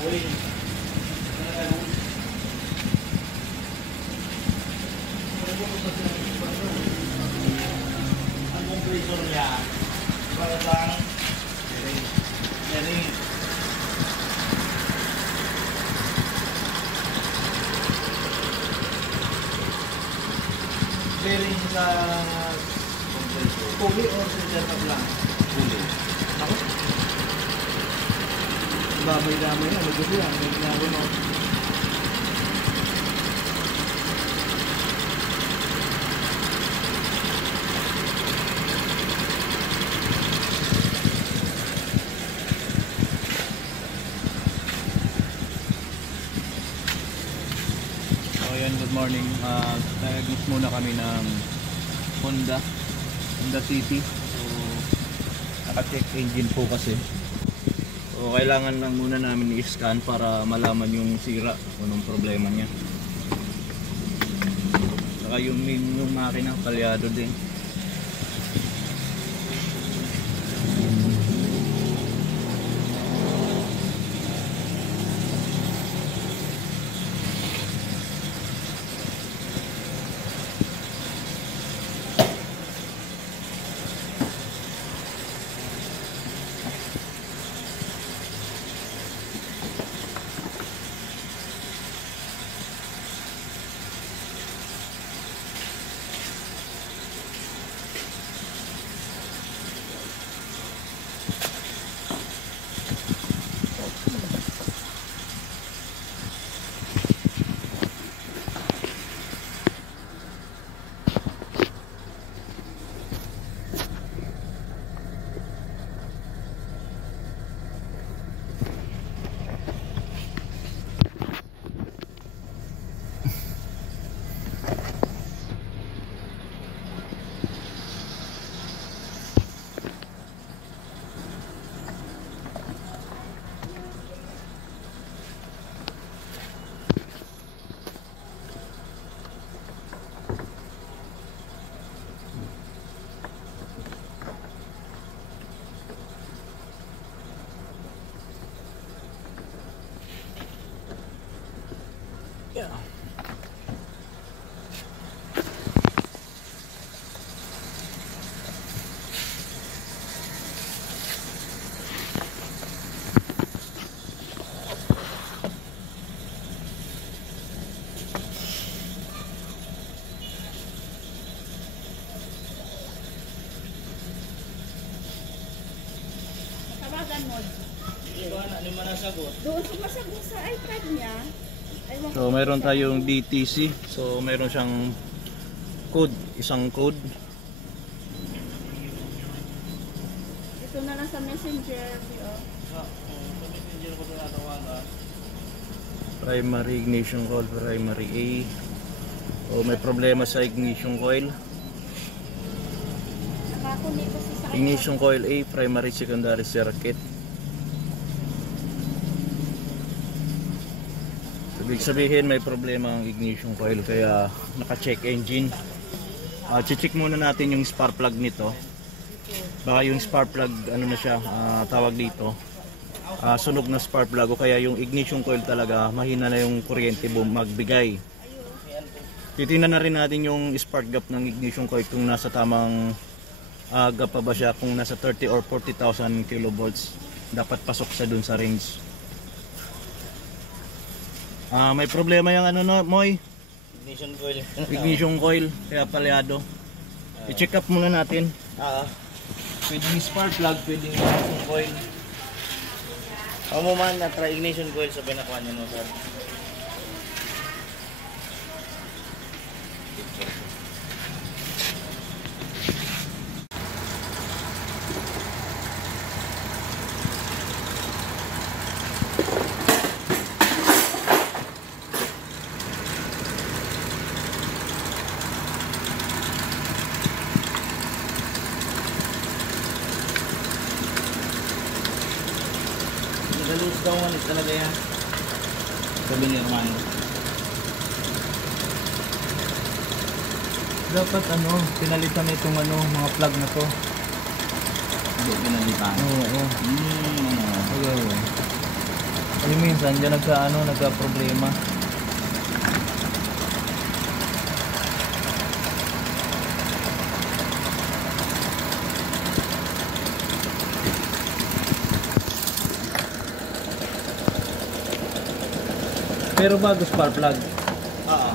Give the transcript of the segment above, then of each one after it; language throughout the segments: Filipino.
oil. Ang compressor niya, para lang bearing. Bearing sa compressor. Pulley or center lang? Pulley. Ako? Damay-damay na, magod yan. May ginagawa mo. Good morning. Diagnose muna kami ng Honda City. So, naka-check engine po kasi. So, kailangan lang muna namin i-scan para malaman yung sira o anong problema niya. Saka yung makina kalyado din. Doon sumasagot sa iPad niya. So meron tayong DTC. So meron siyang code, isang code. Ito na lang sa messenger. Sa messenger ko tinatawagan. Primary ignition coil, primary A. O may problema sa ignition coil. Nakakunik kasi sa Ignition coil A, primary secondary circuit. Ibig sabihin may problema ang ignition coil kaya naka-check engine. Check muna natin yung spark plug nito. Baka yung spark plug ano na siya, tawag dito. Sunog na spark plug o kaya yung ignition coil talaga mahina na yung kuryente magbigay. Titingnan na rin natin yung spark gap ng ignition coil kung nasa tamang gap pa ba siya, kung nasa 30 or 40,000 kilovolts dapat pasok siya dun sa range. May problema yung ano no, Moy? Ignition coil. Ignition coil, kaya palyado. I-check up muna natin. Pwedeng spark plug, pwedeng ignition coil. Ako mo man na-try ignition coil sa pinakuha niya no, sir. Nag-loose daw man talaga yan. Sabi ni Hermano. Dapat ano, pinalitan na itong ano, mga plug na to. Hindi, pinalitan. Oo. Okay. Ay minsan dyan nagka-problema. Pero bago spark plug. Oo.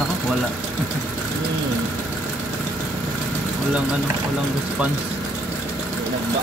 Ako wala. Walang response. Ilang ba?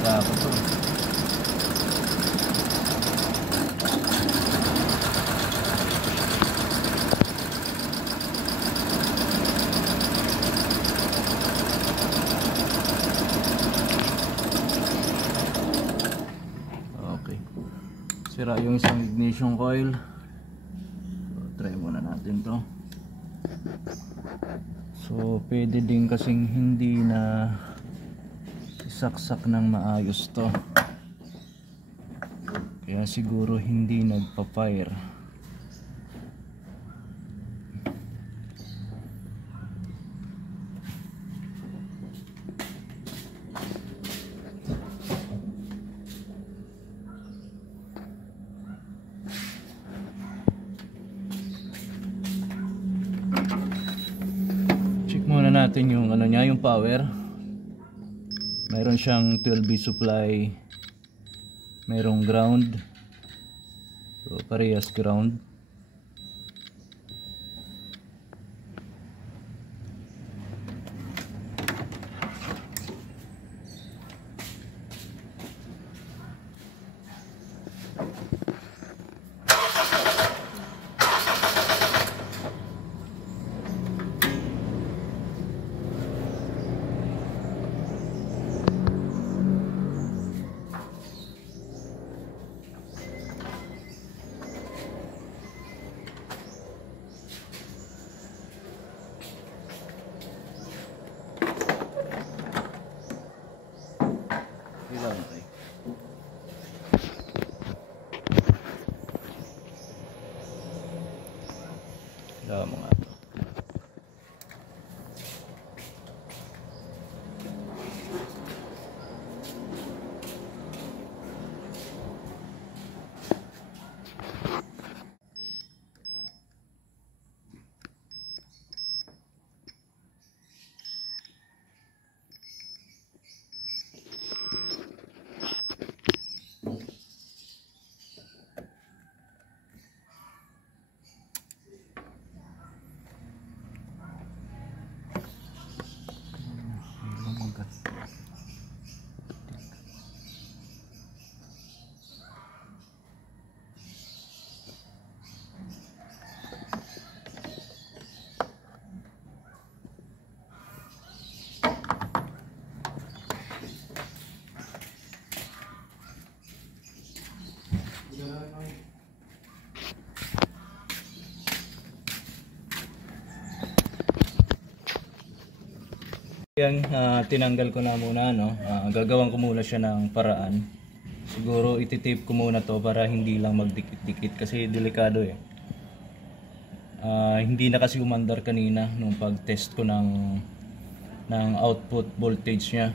Tapos to. Okay. Sira yung isang ignition coil. So, try muna natin to. So, pwede din kasing hindi na saksak ng maayos to, kaya siguro hindi nagpa-fire. Check muna natin yung ano niya, yung power. Mayroon siyang 12V supply, mayroong ground, so parehas ground. Okay. Kailangan mo nga to. Yan, tinanggal ko na muna, no? Gagawan ko muna siya ng paraan. Siguro ititape ko muna to para hindi lang magdikit-dikit kasi delikado eh. Hindi na kasi umandar kanina nung pag-test ko ng output voltage niya.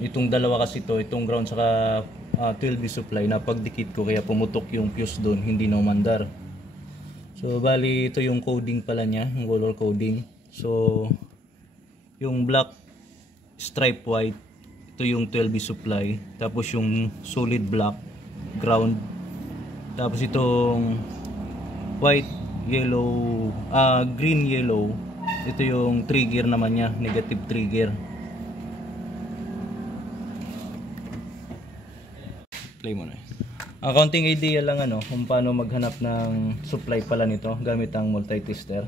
Itong dalawa kasi to, itong ground saka 12V supply, na pagdikit ko kaya pumutok yung fuse doon, hindi na umandar. So bali ito yung coding pala niya, yung color coding. So yung black stripe white, ito yung 12V supply, tapos yung solid black ground, tapos itong white yellow, green yellow, ito yung trigger naman niya, negative trigger. Play mo na. Counting idea lang kung paano maghanap ng supply pala nito gamit ang multi-tester.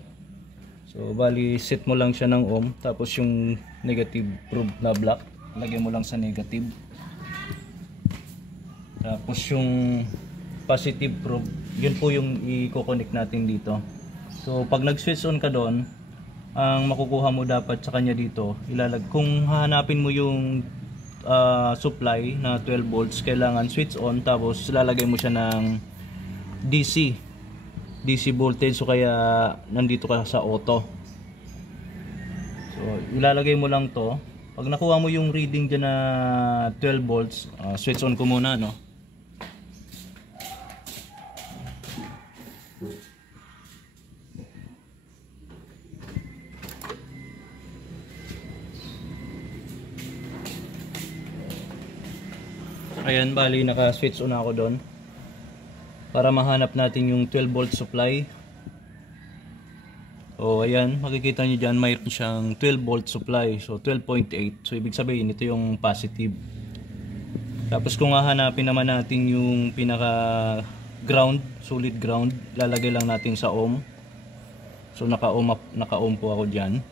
So bali set mo lang siya ng ohm, tapos yung negative probe na black lagay mo lang sa negative, tapos yung positive probe, yun po yung i-connect natin dito. So pag nag-switch on ka doon, ang makukuha mo dapat sa kanya dito, kung hahanapin mo yung supply na 12 volts, kailangan switch on, tapos lalagay mo siya ng DC voltage, so kaya nandito ka sa auto. So ilalagay mo lang to. Pag nakuha mo yung reading dyan na 12 volts, switch on ko muna, no? Ayan, bali naka-switch on ako doon para mahanap natin yung 12 volt supply. O ayan, makikita nyo dyan, mayroon siyang 12 volt supply, so 12.8. So ibig sabihin ito yung positive. Tapos kung hahanapin naman natin yung pinaka ground, solid ground, lalagay lang natin sa ohm. So naka-ohm po ako dyan.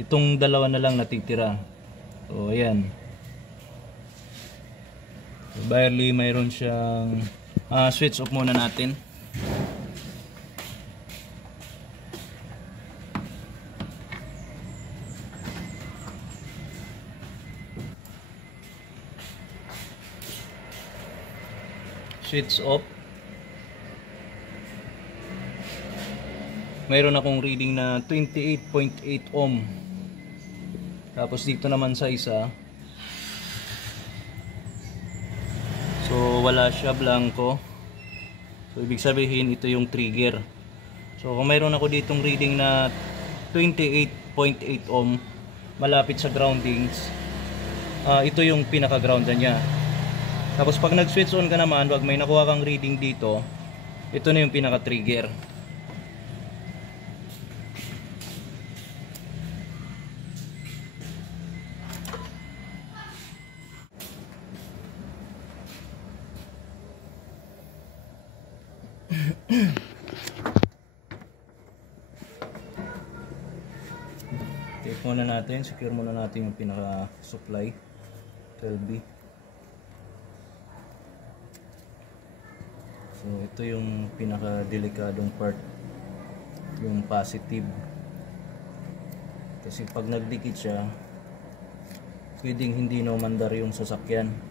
Itong dalawa na lang natitira. So ayan, barely mayroon siyang switch off muna natin. Switch off. Mayroon akong reading na 28.8 ohm. Tapos dito naman sa isa, so wala siya, blanco. So ibig sabihin ito yung trigger. So kung mayroon ako ditong reading na 28.8 ohm malapit sa groundings, ito yung pinaka ground niya. Tapos pag nag switch on ka naman, wag may nakuha kang reading dito, ito na yung pinaka trigger. Take muna natin, secure muna natin yung pinaka supply 12V. So ito yung pinaka delikadong part, yung positive. Kasi pag nagdikit siya, pwedeng hindi na umandar yung sasakyan.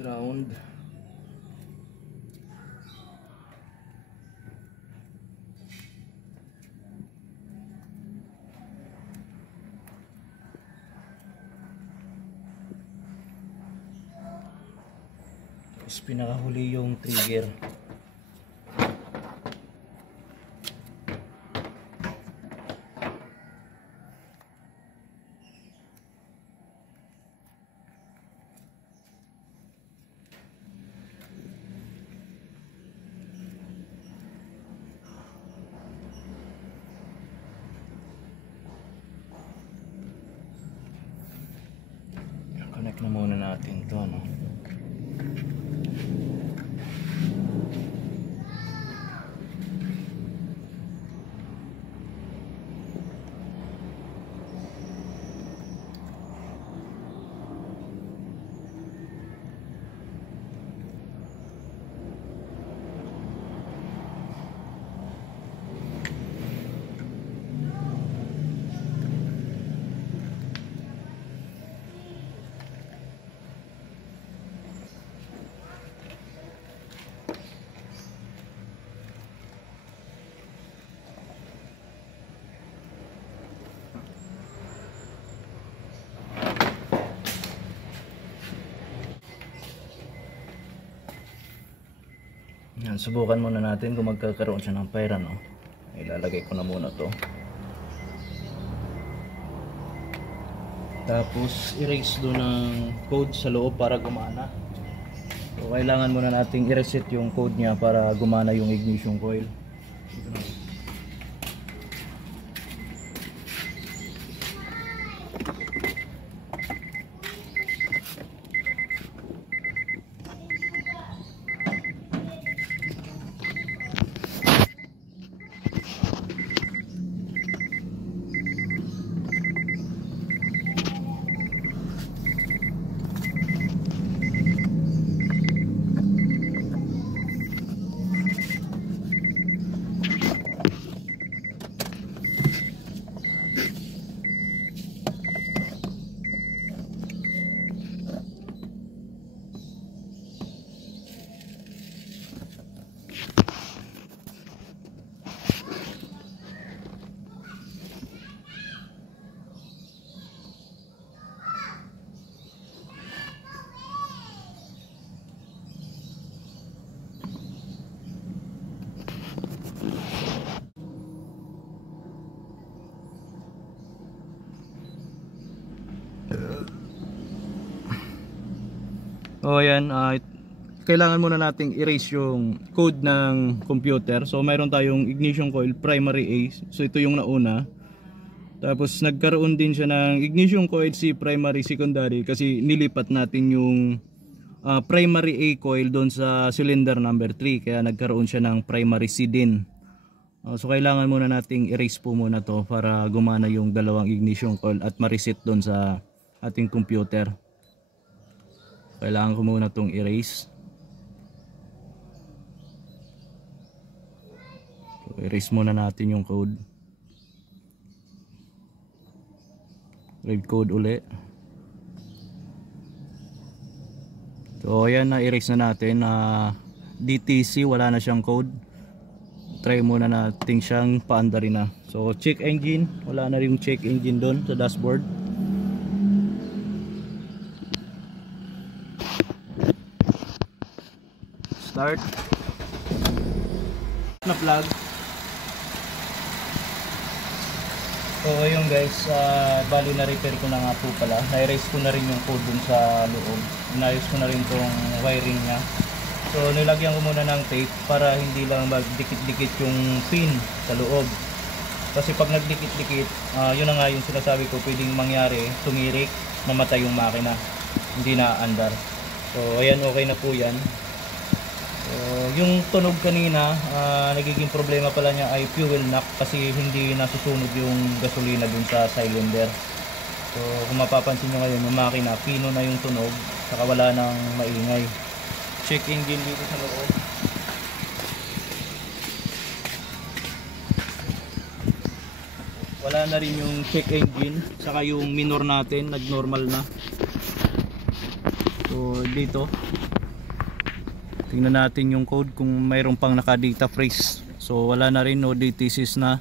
Ground. Tapos pinakahuli yung trigger. dito ano. Yan, subukan muna natin kung magkakaroon siya ng pera, no. Ilalagay ko na muna to. Tapos erase doon ng code sa loob para gumana. So kailangan muna nating i-reset yung code niya para gumana yung ignition coil. O yan, kailangan muna nating erase yung code ng computer. So mayroon tayong ignition coil primary A. So ito yung nauna. Tapos nagkaroon din siya ng ignition coil C primary secondary kasi nilipat natin yung primary A coil doon sa cylinder number 3. Kaya nagkaroon siya ng primary C din. So kailangan muna nating erase po muna to para gumana yung dalawang ignition coil at ma-reset doon sa ating computer. Kailangan ko muna itong erase. So, erase muna natin yung code. Read code uli. So ayan, na-erase na natin. DTC, wala na siyang code. Try muna natin siyang paandarin na. So check engine, wala na rin yung check engine doon sa dashboard. Start na plug. So ayun guys, bali na repair ko na nga po pala. Na-erase ko na rin yung code dun sa loob. Inayos ko na rin tong wiring nya. So nilagyan ko muna ng tape para hindi lang magdikit-dikit yung pin sa loob. Kasi pag nagdikit-dikit, yun na nga yung sinasabi ko, pwedeng mangyari, tumirik, mamatay yung makina, hindi na andar. So ayan, okay na po yan. Yung tunog kanina, nagiging problema pala niya ay fuel knock kasi hindi nasusunod yung gasolina dun sa cylinder. So kung mapapansin nyo ngayon, yung makina, pino na yung tunog, saka wala nang maingay. Check engine dito sa loob. Wala na rin yung check engine, saka yung minor natin, nag-normal na. So dito tingnan natin yung code kung mayroon pang naka-data freeze. So wala na rin, no DTCs na.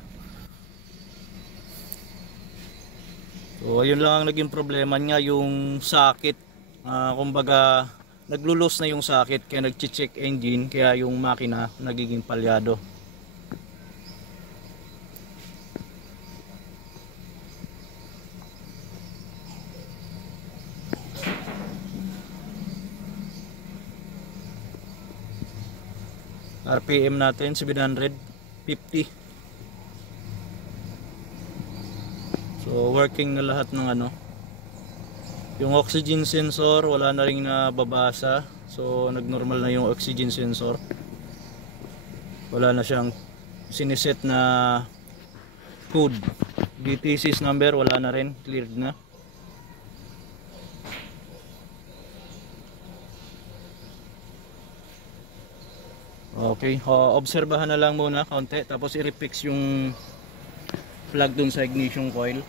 So ayun lang ang naging problema niya, yung socket. Kumbaga naglulos na yung socket kaya nag-check engine, kaya yung makina nagiging palyado. RPM natin 750. So working na lahat ng ano. Yung oxygen sensor wala na ring nababasa. So nagnormal na yung oxygen sensor. Wala na siyang siniset na code. DTC's number wala na rin, cleared na. Okay, obserbahan na lang muna kaunti, tapos i-refix yung plug dun sa ignition coil.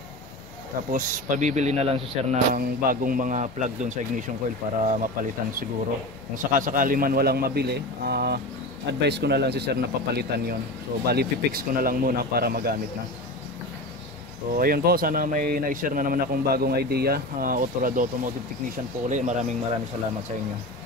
Tapos pabibili na lang si sir ng bagong mga plug dun sa ignition coil para mapalitan siguro. Kung sakasakali man walang mabili, advice ko na lang si sir na papalitan yon. So bali pipix ko na lang muna para magamit na. So ayun po, sana may na-share na naman akong bagong idea. Autorado Automotive Technician po ulit. Maraming salamat sa inyo.